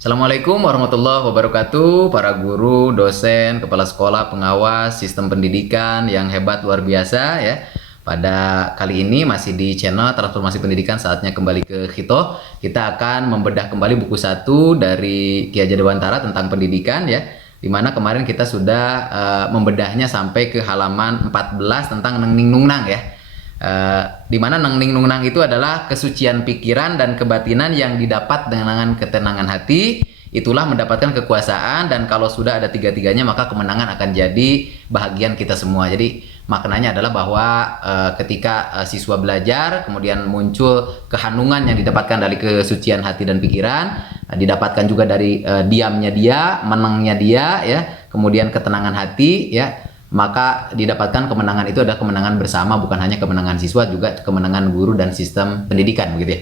Assalamualaikum warahmatullahi wabarakatuh, para guru, dosen, kepala sekolah, pengawas, sistem pendidikan yang hebat luar biasa ya. Pada kali ini masih di channel Transformasi Pendidikan, saatnya kembali ke Hito. Kita akan membedah kembali buku 1 dari Ki Hajar Dewantara tentang pendidikan ya. Dimana kemarin kita sudah membedahnya sampai ke halaman 14 tentang Neng Ning Nung Nang ya. Di mana Neng Ning Nung Nang itu adalah kesucian pikiran dan kebatinan yang didapat dengan ketenangan hati, itulah mendapatkan kekuasaan, dan kalau sudah ada tiga-tiganya maka kemenangan akan jadi bahagian kita semua. Jadi maknanya adalah bahwa ketika siswa belajar kemudian muncul kehanungan yang didapatkan dari kesucian hati dan pikiran, didapatkan juga dari diamnya dia, menangnya dia ya, kemudian ketenangan hati ya, maka didapatkan kemenangan itu adalah kemenangan bersama, bukan hanya kemenangan siswa, juga kemenangan guru dan sistem pendidikan begitu ya.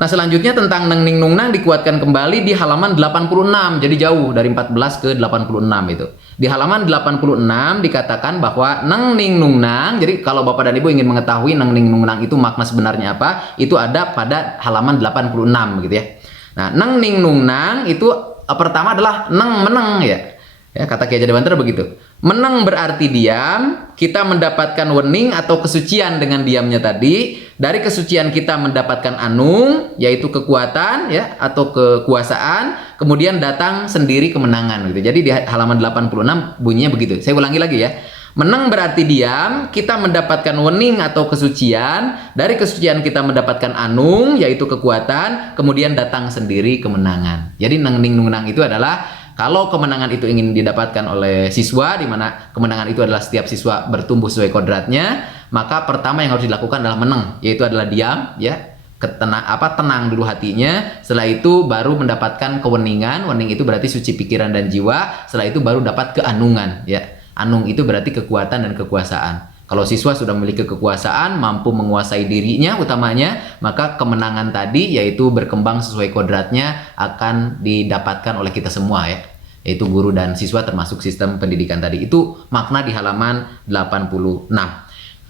Nah, selanjutnya tentang Neng Ning Nung Nang dikuatkan kembali di halaman 86. Jadi jauh dari 14 ke 86 itu. Di halaman 86 dikatakan bahwa Neng Ning Nung Nang, jadi kalau Bapak dan Ibu ingin mengetahui Neng Ning Nung Nang itu makna sebenarnya apa, itu ada pada halaman 86 gitu ya. Nah, Neng Ning Nung Nang itu pertama adalah neng meneng ya. Ya, kata Ki Hajar Dewantara begitu. Meneng berarti diam, kita mendapatkan wening atau kesucian dengan diamnya tadi. Dari kesucian kita mendapatkan anung, yaitu kekuatan ya, atau kekuasaan. Kemudian datang sendiri kemenangan gitu. Jadi di halaman 86 bunyinya begitu. Saya ulangi lagi ya. Meneng berarti diam, kita mendapatkan wening atau kesucian. Dari kesucian kita mendapatkan anung, yaitu kekuatan. Kemudian datang sendiri kemenangan. Jadi Neng Ning Nung Nang itu adalah, kalau kemenangan itu ingin didapatkan oleh siswa, di mana kemenangan itu adalah setiap siswa bertumbuh sesuai kodratnya, maka pertama yang harus dilakukan adalah meneng, yaitu adalah diam, ya, tenang dulu hatinya. Setelah itu baru mendapatkan keweningan. Wening itu berarti suci pikiran dan jiwa. Setelah itu baru dapat keanungan, ya. Anung itu berarti kekuatan dan kekuasaan. Kalau siswa sudah memiliki kekuasaan, mampu menguasai dirinya utamanya, maka kemenangan tadi, yaitu berkembang sesuai kodratnya, akan didapatkan oleh kita semua ya, yaitu guru dan siswa termasuk sistem pendidikan tadi. Itu makna di halaman 86.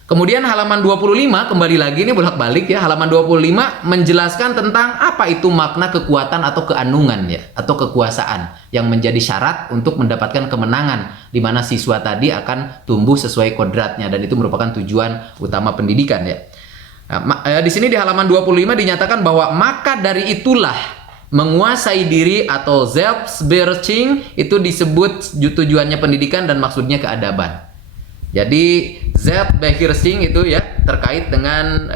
Kemudian halaman 25 kembali lagi, ini bolak-balik ya. Halaman 25 menjelaskan tentang apa itu makna kekuatan atau keanungan ya, atau kekuasaan yang menjadi syarat untuk mendapatkan kemenangan, di mana siswa tadi akan tumbuh sesuai kodratnya, dan itu merupakan tujuan utama pendidikan ya. Nah, di sini di halaman 25 dinyatakan bahwa maka dari itulah menguasai diri atau Selbstbeherrschung itu disebut tujuannya pendidikan dan maksudnya keadaban. Jadi Selbstbeherrschung itu ya terkait dengan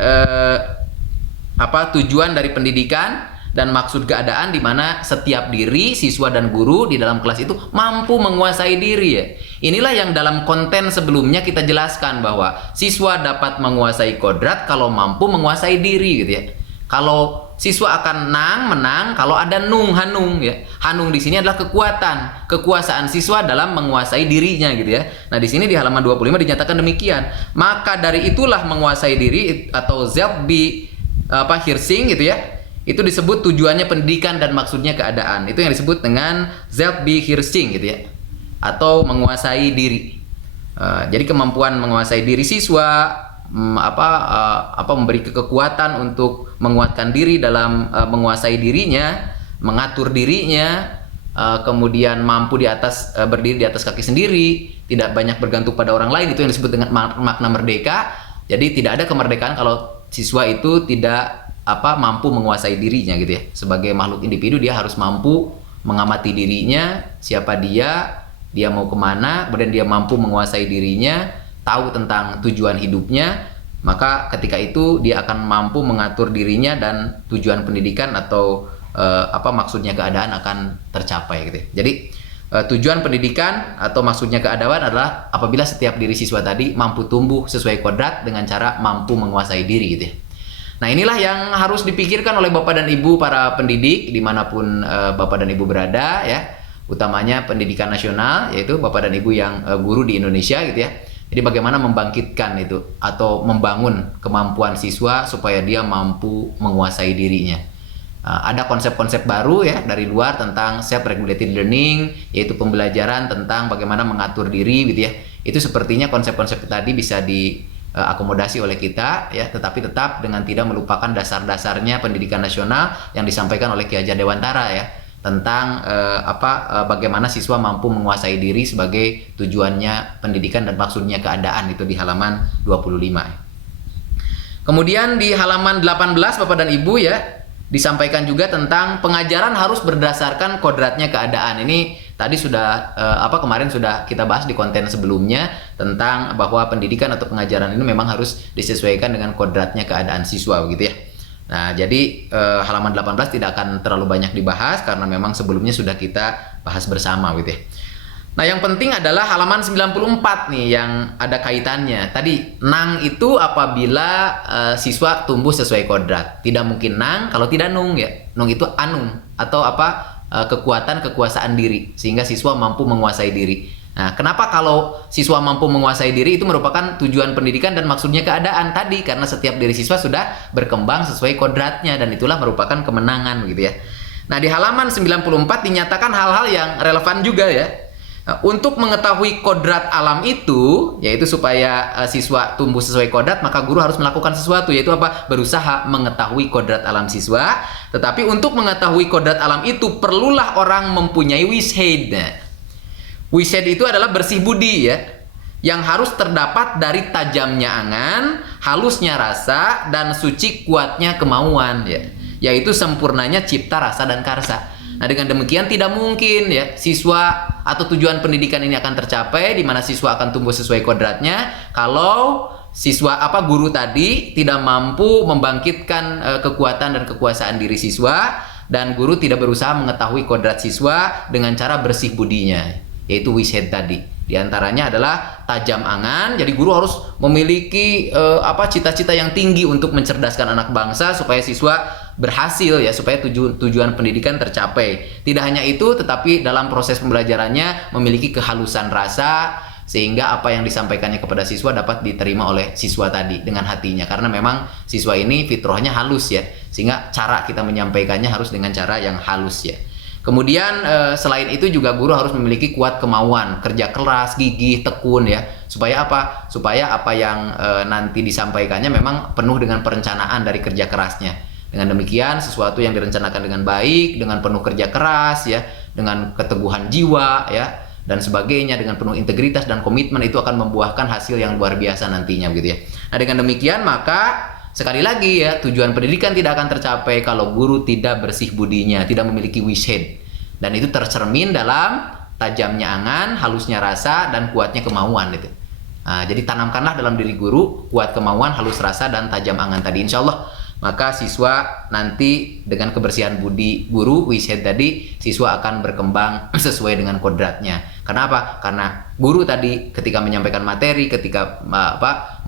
tujuan dari pendidikan dan maksud keadaan, di mana setiap diri siswa dan guru di dalam kelas itu mampu menguasai diri ya. Inilah yang dalam konten sebelumnya kita jelaskan, bahwa siswa dapat menguasai kodrat kalau mampu menguasai diri gitu ya. Kalau siswa akan menang kalau ada nung, hanung ya. Hanung di sini adalah kekuatan, kekuasaan siswa dalam menguasai dirinya gitu ya. Nah, di sini di halaman 25 dinyatakan demikian. Maka dari itulah menguasai diri atau Selbstbeherrschung gitu ya. Itu disebut tujuannya pendidikan dan maksudnya keadaan. Itu yang disebut dengan Selbstbeherrschung gitu ya. Atau menguasai diri. Jadi kemampuan menguasai diri siswa, memberi kekuatan untuk menguatkan diri dalam menguasai dirinya, mengatur dirinya, kemudian mampu berdiri di atas kaki sendiri, tidak banyak bergantung pada orang lain. Itu yang disebut dengan makna merdeka. Jadi tidak ada kemerdekaan kalau siswa itu tidak mampu menguasai dirinya gitu ya. Sebagai makhluk individu, dia harus mampu mengamati dirinya, siapa dia mau kemana, kemudian dia mampu menguasai dirinya, tahu tentang tujuan hidupnya. Maka ketika itu dia akan mampu mengatur dirinya, dan tujuan pendidikan atau maksudnya keadaan akan tercapai gitu ya. Jadi tujuan pendidikan atau maksudnya keadaan adalah apabila setiap diri siswa tadi mampu tumbuh sesuai kodrat dengan cara mampu menguasai diri gitu ya. Nah, inilah yang harus dipikirkan oleh Bapak dan Ibu para pendidik dimanapun Bapak dan Ibu berada ya, utamanya pendidikan nasional, yaitu Bapak dan Ibu yang guru di Indonesia gitu ya. Jadi bagaimana membangkitkan itu atau membangun kemampuan siswa supaya dia mampu menguasai dirinya. Ada konsep-konsep baru ya dari luar tentang self-regulated learning, yaitu pembelajaran tentang bagaimana mengatur diri gitu ya. Itu sepertinya konsep-konsep tadi bisa diakomodasi oleh kita ya, tetapi tetap dengan tidak melupakan dasar-dasarnya pendidikan nasional yang disampaikan oleh Ki Hajar Dewantara ya. tentang bagaimana siswa mampu menguasai diri sebagai tujuannya pendidikan dan maksudnya keadaan, itu di halaman 25. Kemudian di halaman 18 Bapak dan Ibu ya, disampaikan juga tentang pengajaran harus berdasarkan kodratnya keadaan. Ini tadi sudah kemarin sudah kita bahas di konten sebelumnya tentang bahwa pendidikan atau pengajaran ini memang harus disesuaikan dengan kodratnya keadaan siswa begitu ya. Nah, jadi halaman 18 tidak akan terlalu banyak dibahas karena memang sebelumnya sudah kita bahas bersama gitu ya. Nah, yang penting adalah halaman 94 nih yang ada kaitannya. Tadi nang itu apabila siswa tumbuh sesuai kodrat. Tidak mungkin nang kalau tidak nung ya. Nung itu anung atau kekuasaan diri sehingga siswa mampu menguasai diri. Nah, kenapa kalau siswa mampu menguasai diri itu merupakan tujuan pendidikan dan maksudnya keadaan tadi, karena setiap diri siswa sudah berkembang sesuai kodratnya dan itulah merupakan kemenangan gitu ya. Nah, di halaman 94 dinyatakan hal-hal yang relevan juga ya. Nah, untuk mengetahui kodrat alam itu, yaitu supaya siswa tumbuh sesuai kodrat, maka guru harus melakukan sesuatu, yaitu apa? Berusaha mengetahui kodrat alam siswa. Tetapi untuk mengetahui kodrat alam itu, perlulah orang mempunyai wished. Wished itu adalah bersih budi ya, yang harus terdapat dari tajamnya angan, halusnya rasa, dan suci kuatnya kemauan ya, yaitu sempurnanya cipta, rasa, dan karsa. Nah, dengan demikian tidak mungkin ya siswa atau tujuan pendidikan ini akan tercapai di mana siswa akan tumbuh sesuai kodratnya kalau guru tadi tidak mampu membangkitkan kekuatan dan kekuasaan diri siswa, dan guru tidak berusaha mengetahui kodrat siswa dengan cara bersih budinya, yaitu wished tadi. Di antaranya adalah tajam angan. Jadi guru harus memiliki cita-cita yang tinggi untuk mencerdaskan anak bangsa supaya siswa berhasil ya, supaya tujuan pendidikan tercapai. Tidak hanya itu, tetapi dalam proses pembelajarannya memiliki kehalusan rasa sehingga apa yang disampaikannya kepada siswa dapat diterima oleh siswa tadi dengan hatinya, karena memang siswa ini fitrahnya halus ya, sehingga cara kita menyampaikannya harus dengan cara yang halus ya. Kemudian selain itu juga guru harus memiliki kuat kemauan, kerja keras, gigih, tekun ya. Supaya apa? Supaya apa yang nanti disampaikannya memang penuh dengan perencanaan dari kerja kerasnya. Dengan demikian sesuatu yang direncanakan dengan baik, dengan penuh kerja keras ya, dengan keteguhan jiwa ya, dan sebagainya, dengan penuh integritas dan komitmen, itu akan membuahkan hasil yang luar biasa nantinya gitu ya. Nah, dengan demikian maka sekali lagi ya, tujuan pendidikan tidak akan tercapai kalau guru tidak bersih budinya, tidak memiliki wished. Dan itu tercermin dalam tajamnya angan, halusnya rasa, dan kuatnya kemauan itu. Nah, jadi tanamkanlah dalam diri guru kuat kemauan, halus rasa, dan tajam angan tadi. Insya Allah maka siswa nanti dengan kebersihan budi guru, wished tadi, siswa akan berkembang sesuai dengan kodratnya. Kenapa? Karena guru tadi ketika menyampaikan materi, ketika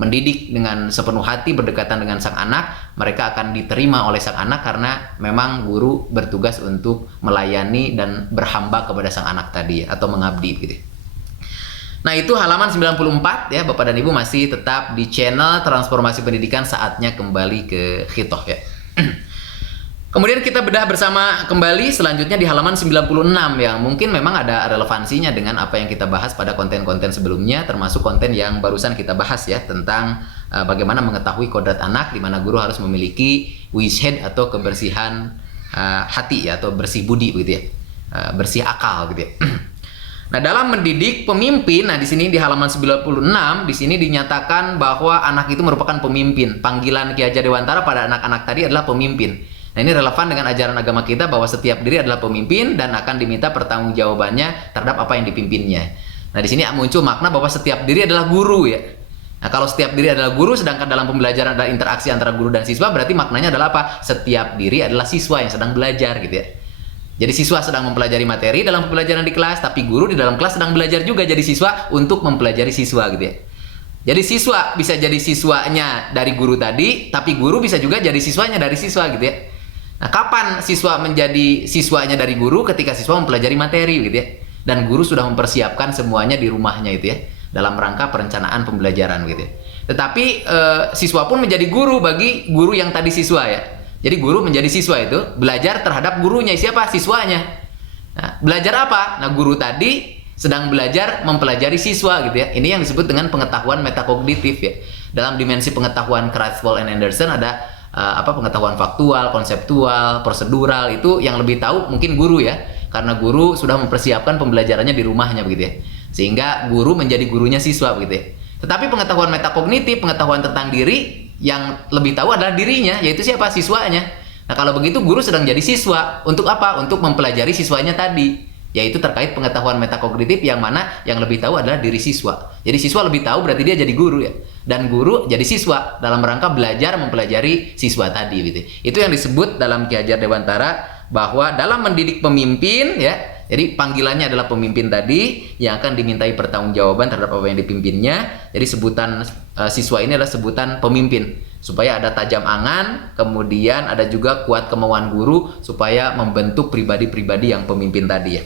mendidik dengan sepenuh hati berdekatan dengan sang anak, mereka akan diterima oleh sang anak karena memang guru bertugas untuk melayani dan berhamba kepada sang anak tadi atau mengabdi gitu. Nah, itu halaman 94 ya, Bapak dan Ibu masih tetap di channel Transformasi Pendidikan, saatnya kembali ke Khitoh ya. Kemudian kita bedah bersama kembali selanjutnya di halaman 96 yang mungkin memang ada relevansinya dengan apa yang kita bahas pada konten-konten sebelumnya, termasuk konten yang barusan kita bahas ya, tentang bagaimana mengetahui kodrat anak, di mana guru harus memiliki wished atau kebersihan hati ya, atau bersih budi gitu ya, bersih akal gitu ya. Nah, dalam mendidik pemimpin, nah di sini di halaman 96 di sini dinyatakan bahwa anak itu merupakan pemimpin. Panggilan Ki Hajar Dewantara pada anak-anak tadi adalah pemimpin. Nah, ini relevan dengan ajaran agama kita bahwa setiap diri adalah pemimpin dan akan diminta pertanggungjawabannya terhadap apa yang dipimpinnya. Nah, di sini muncul makna bahwa setiap diri adalah guru ya. Nah, kalau setiap diri adalah guru, sedangkan dalam pembelajaran ada interaksi antara guru dan siswa, berarti maknanya adalah apa? Setiap diri adalah siswa yang sedang belajar gitu ya. Jadi siswa sedang mempelajari materi dalam pembelajaran di kelas, tapi guru di dalam kelas sedang belajar juga jadi siswa untuk mempelajari siswa gitu ya. Jadi siswa bisa jadi siswanya dari guru tadi, tapi guru bisa juga jadi siswanya dari siswa gitu ya. Nah, kapan siswa menjadi siswanya dari guru? Ketika siswa mempelajari materi gitu ya. Dan guru sudah mempersiapkan semuanya di rumahnya itu ya, dalam rangka perencanaan pembelajaran gitu ya. Tetapi siswa pun menjadi guru bagi guru yang tadi siswa ya. Jadi guru menjadi siswa itu belajar terhadap gurunya, siapa? Siswanya. Nah, belajar apa? Nah, guru tadi sedang belajar mempelajari siswa gitu ya. Ini yang disebut dengan pengetahuan metakognitif ya. Dalam dimensi pengetahuan Krathwohl and Anderson ada pengetahuan faktual, konseptual, prosedural itu yang lebih tahu mungkin guru ya, karena guru sudah mempersiapkan pembelajarannya di rumahnya begitu ya, sehingga guru menjadi gurunya siswa begitu ya. Tetapi pengetahuan metakognitif, pengetahuan tentang diri, yang lebih tahu adalah dirinya, yaitu siapa? Siswanya. Nah kalau begitu guru sedang jadi siswa untuk apa? Untuk mempelajari siswanya tadi, yaitu terkait pengetahuan metakognitif yang mana yang lebih tahu adalah diri siswa. Jadi siswa lebih tahu berarti dia jadi guru ya, dan guru jadi siswa dalam rangka belajar mempelajari siswa tadi gitu. Itu yang disebut dalam Ki Hajar Dewantara bahwa dalam mendidik pemimpin ya, jadi panggilannya adalah pemimpin tadi yang akan dimintai pertanggungjawaban terhadap apa yang dipimpinnya. Jadi sebutan siswa ini adalah sebutan pemimpin, supaya ada tajam angan, kemudian ada juga kuat kemauan guru supaya membentuk pribadi-pribadi yang pemimpin tadi ya.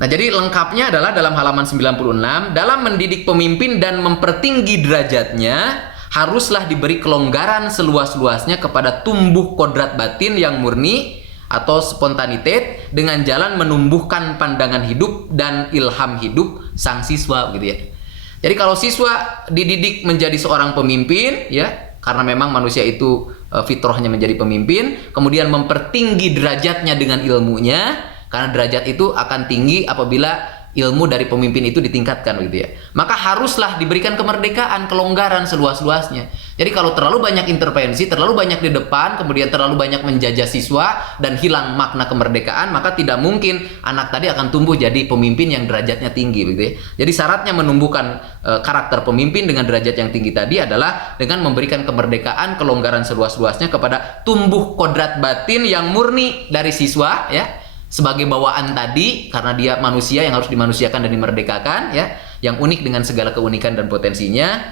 Nah, jadi lengkapnya adalah dalam halaman 96, dalam mendidik pemimpin dan mempertinggi derajatnya, haruslah diberi kelonggaran seluas-luasnya kepada tumbuh kodrat batin yang murni atau spontanitet dengan jalan menumbuhkan pandangan hidup dan ilham hidup sang siswa gitu ya. Jadi kalau siswa dididik menjadi seorang pemimpin ya, karena memang manusia itu fitrahnya menjadi pemimpin, kemudian mempertinggi derajatnya dengan ilmunya, karena derajat itu akan tinggi apabila ilmu dari pemimpin itu ditingkatkan gitu ya. Maka haruslah diberikan kemerdekaan, kelonggaran seluas-luasnya. Jadi kalau terlalu banyak intervensi, terlalu banyak di depan, kemudian terlalu banyak menjajah siswa dan hilang makna kemerdekaan, maka tidak mungkin anak tadi akan tumbuh jadi pemimpin yang derajatnya tinggi gitu ya. Jadi syaratnya menumbuhkan karakter pemimpin dengan derajat yang tinggi tadi adalah dengan memberikan kemerdekaan, kelonggaran seluas-luasnya kepada tumbuh kodrat batin yang murni dari siswa ya, sebagai bawaan tadi, karena dia manusia yang harus dimanusiakan dan dimerdekakan ya, yang unik dengan segala keunikan dan potensinya,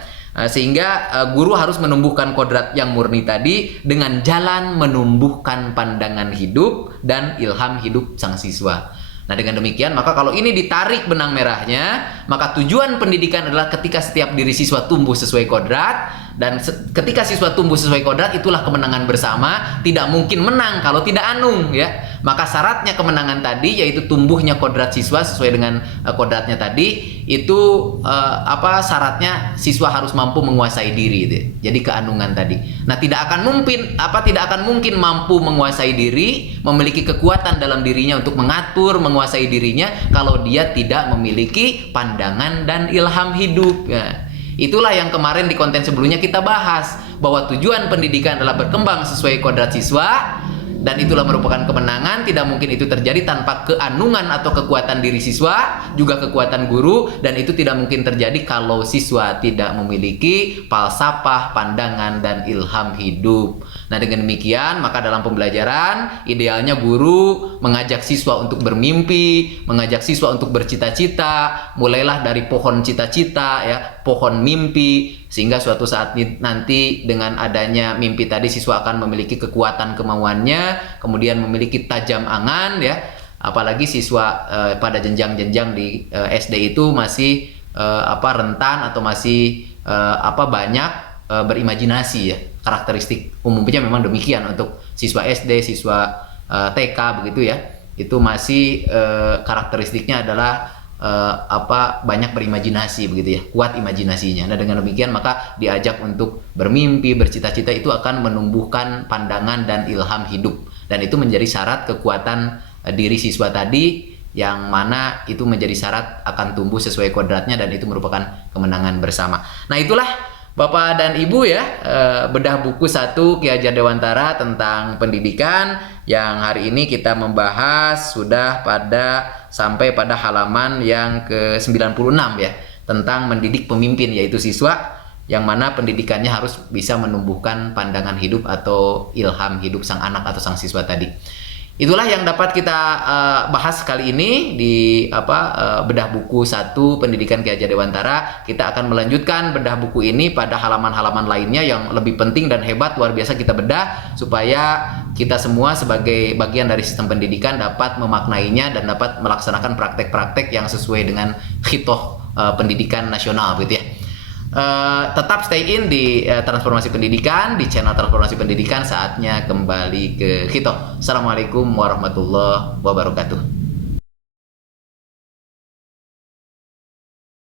sehingga guru harus menumbuhkan kodrat yang murni tadi dengan jalan menumbuhkan pandangan hidup dan ilham hidup sang siswa. Nah dengan demikian maka kalau ini ditarik benang merahnya, maka tujuan pendidikan adalah ketika setiap diri siswa tumbuh sesuai kodrat, dan ketika siswa tumbuh sesuai kodrat itulah kemenangan bersama. Tidak mungkin menang kalau tidak anung ya. Maka syaratnya kemenangan tadi yaitu tumbuhnya kodrat siswa sesuai dengan kodratnya tadi. Itu syaratnya siswa harus mampu menguasai diri gitu. Jadi keanungan tadi. Nah tidak akan mungkin mampu menguasai diri, memiliki kekuatan dalam dirinya untuk mengatur, menguasai dirinya kalau dia tidak memiliki pandangan dan ilham hidup ya. Itulah yang kemarin di konten sebelumnya kita bahas, bahwa tujuan pendidikan adalah berkembang sesuai kodrat siswa, dan itulah merupakan kemenangan. Tidak mungkin itu terjadi tanpa keanungan atau kekuatan diri siswa, juga kekuatan guru, dan itu tidak mungkin terjadi kalau siswa tidak memiliki falsafah, pandangan, dan ilham hidup. Nah dengan demikian maka dalam pembelajaran idealnya guru mengajak siswa untuk bermimpi, mengajak siswa untuk bercita-cita, mulailah dari pohon cita-cita ya, pohon mimpi, sehingga suatu saat nanti dengan adanya mimpi tadi siswa akan memiliki kekuatan kemauannya, kemudian memiliki tajam angan ya. Apalagi siswa pada jenjang-jenjang di SD itu masih rentan atau masih banyak berimajinasi ya. Karakteristik umumnya memang demikian untuk siswa SD, siswa TK begitu ya. Itu masih karakteristiknya adalah banyak berimajinasi begitu ya, kuat imajinasinya. Nah dengan demikian maka diajak untuk bermimpi, bercita-cita, itu akan menumbuhkan pandangan dan ilham hidup, dan itu menjadi syarat kekuatan diri siswa tadi, yang mana itu menjadi syarat akan tumbuh sesuai kodratnya, dan itu merupakan kemenangan bersama. Nah itulah Bapak dan Ibu ya, bedah buku 1 Ki Hajar Dewantara tentang pendidikan, yang hari ini kita membahas sudah sampai pada halaman yang ke-96 ya, tentang mendidik pemimpin yaitu siswa, yang mana pendidikannya harus bisa menumbuhkan pandangan hidup atau ilham hidup sang anak atau sang siswa tadi. Itulah yang dapat kita bahas kali ini di bedah buku 1 Pendidikan Ki Hajar Dewantara. Kita akan melanjutkan bedah buku ini pada halaman-halaman lainnya yang lebih penting dan hebat, luar biasa kita bedah, supaya kita semua sebagai bagian dari sistem pendidikan dapat memaknainya dan dapat melaksanakan praktek-praktek yang sesuai dengan khitoh pendidikan nasional gitu ya. Tetap stay in di Transformasi Pendidikan, di channel Transformasi Pendidikan. Saatnya kembali ke khitoh. Assalamualaikum warahmatullahi wabarakatuh.